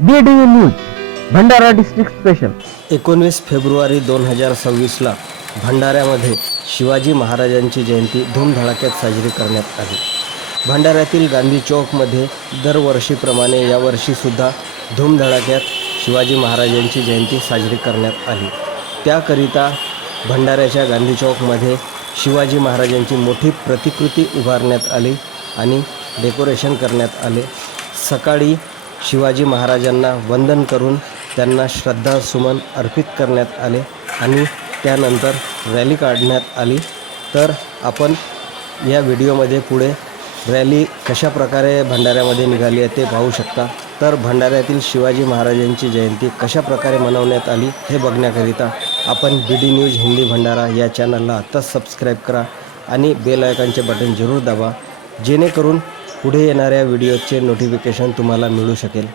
बीडीव्ही news Bhandara district special. 19 फेब्रुवारी 2026 ला भंडाऱ्यामध्ये शिवाजी महाराजांची जयंती धूमधडाक्यात साजरी करण्यात आली. भंडाऱ्यातील गांधी चौकमध्ये दरवर्षीप्रमाणे यावर्षीसुद्धा धूमधडाक्यात शिवाजी महाराजांची जयंती साजरी करण्यात आली. त्याकरिता भंडाऱ्याच्या गांधी चौकमध्ये शिवाजी महाराजांची मोठी प्रतिकृती उभारण्यात आली आणि डेकोरेशन करण्यात आले. सकाळी शिवाजी महाराजांना वंदन करून त्यांना श्रद्धासुमन अर्पित करण्यात आले आणि त्यानंतर रॅली काढण्यात आली. तर आपण या व्हिडिओमध्ये पुढे रॅली कशा प्रकारे भंडाऱ्यामध्ये निघाली आहे ते पाहू शकता. तर भंडाऱ्यातील शिवाजी महाराजांची जयंती कशा प्रकारे मनवण्यात आली हे बघण्याकरिता आपण BD न्यूज हिंदी भंडारा या चॅनलला आत्ताच सबस्क्राईब करा आणि बेल आयकॉनचे बटन जरूर दाबा, जेणेकरून पुढे येणाऱ्या व्हिडिओचे नोटिफिकेशन तुम्हाला मिळू शकेल.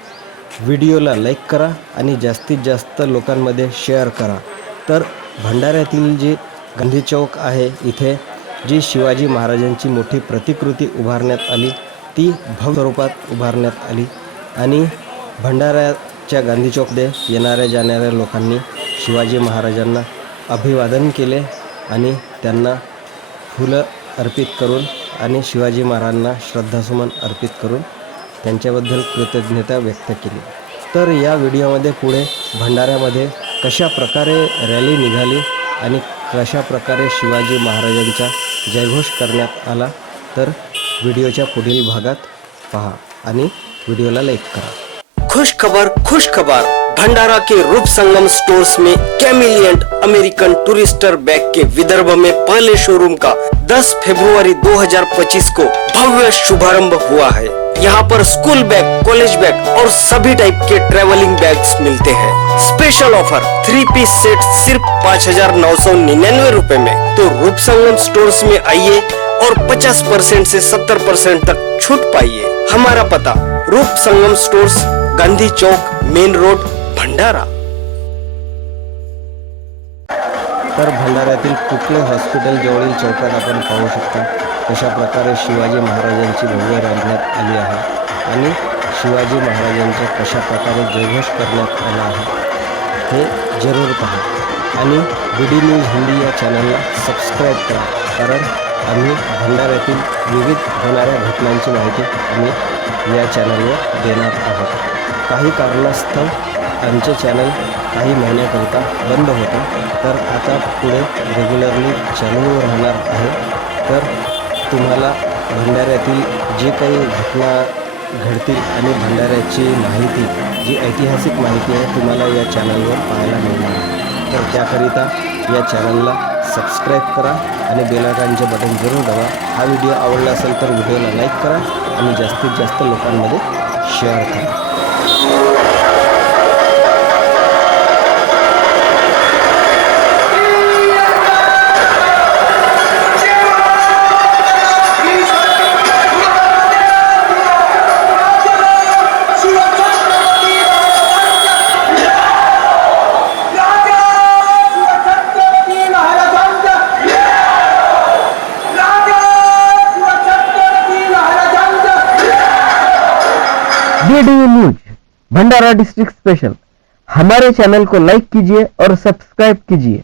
व्हिडिओला लाईक करा आणि जास्तीत जास्त लोकांमध्ये शेअर करा. तर भंडाऱ्यातील जे गांधी चौक आहे इथे जी शिवाजी महाराजांची मोठी प्रतिकृती उभारण्यात आली ती भव्य स्वरूपात उभारण्यात आली आणि भंडाऱ्याच्या गांधी चौकमध्ये येणाऱ्या जाणाऱ्या लोकांनी शिवाजी महाराजांना अभिवादन केले आणि त्यांना फुलं अर्पित करून आणि शिवाजी महाराजांना श्रद्धासुमन अर्पित करून त्यांच्याबद्दल कृतज्ञता व्यक्त केली. तर या व्हिडिओमध्ये पुढे भंडाऱ्यामध्ये कशा प्रकारे रॅली निघाली आणि कशा प्रकारे शिवाजी महाराजांचा जयघोष करण्यात आला तर व्हिडिओच्या पुढील भागात पहा आणि व्हिडिओला लाईक करा. खुश खबर भंडारा के रूप संगम स्टोर्स में कैमिलियंट अमेरिकन टूरिस्टर बैग के विदर्भ में पहले शोरूम का 10 फरवरी 2025 को भव्य शुभारंभ हुआ है. यहाँ पर स्कूल बैग, कॉलेज बैग और सभी टाइप के ट्रेवलिंग बैग्स मिलते हैं. स्पेशल ऑफर 3 पीस सेट सिर्फ 5,999 रुपए में. तो रूप संगम स्टोर्स में आइए और 50% से 70% तक छूट पाइए. हमारा पता रूप संगम स्टोर्स, गांधी चौक, मेन रोड, भंडारा. तर भंडाऱ्यातील कुकले हॉस्पिटल जवळील चौकात आपण पाहू शकता कशा प्रकारे शिवाजी महाराजांची भव्य रॅलीण्यात आली आहे आणि शिवाजी महाराजांचा कशा प्रकारे जयघोष करण्यात आला आहे हे जरूर पहा आणि BD न्यूज हिंदी या चॅनलला सबस्क्राईब करा, कारण आम्ही भंडाऱ्यातील विविध होणाऱ्या घटनांची माहिती आम्ही या चॅनलवर देणार आहोत. काही कारणास्तव आमचे चॅनल काही महिन्याकरिता बंद होते, तर आता पुढे रेग्युलरली चालू राहणार आहे. तर तुम्हाला भंडाऱ्यातील जे काही घटना घडतील आणि भंडाऱ्याची माहिती, जी ऐतिहासिक माहिती आहे तुम्हाला या चॅनलवर पाहायला मिळणार आहे. तर त्याकरिता या चॅनलला सबस्क्राईब करा आणि बेल आयकॉनचे बटन जरूर दाबा. हा व्हिडिओ आवडला असेल तर व्हिडिओला लाईक करा आणि जास्तीत जास्त लोकांमध्ये शेअर करा. बीडीव्ही न्यूज भंडारा डिस्ट्रिक्ट स्पेशल. हमारे चैनल को लाइक कीजिए और सब्सक्राइब कीजिए.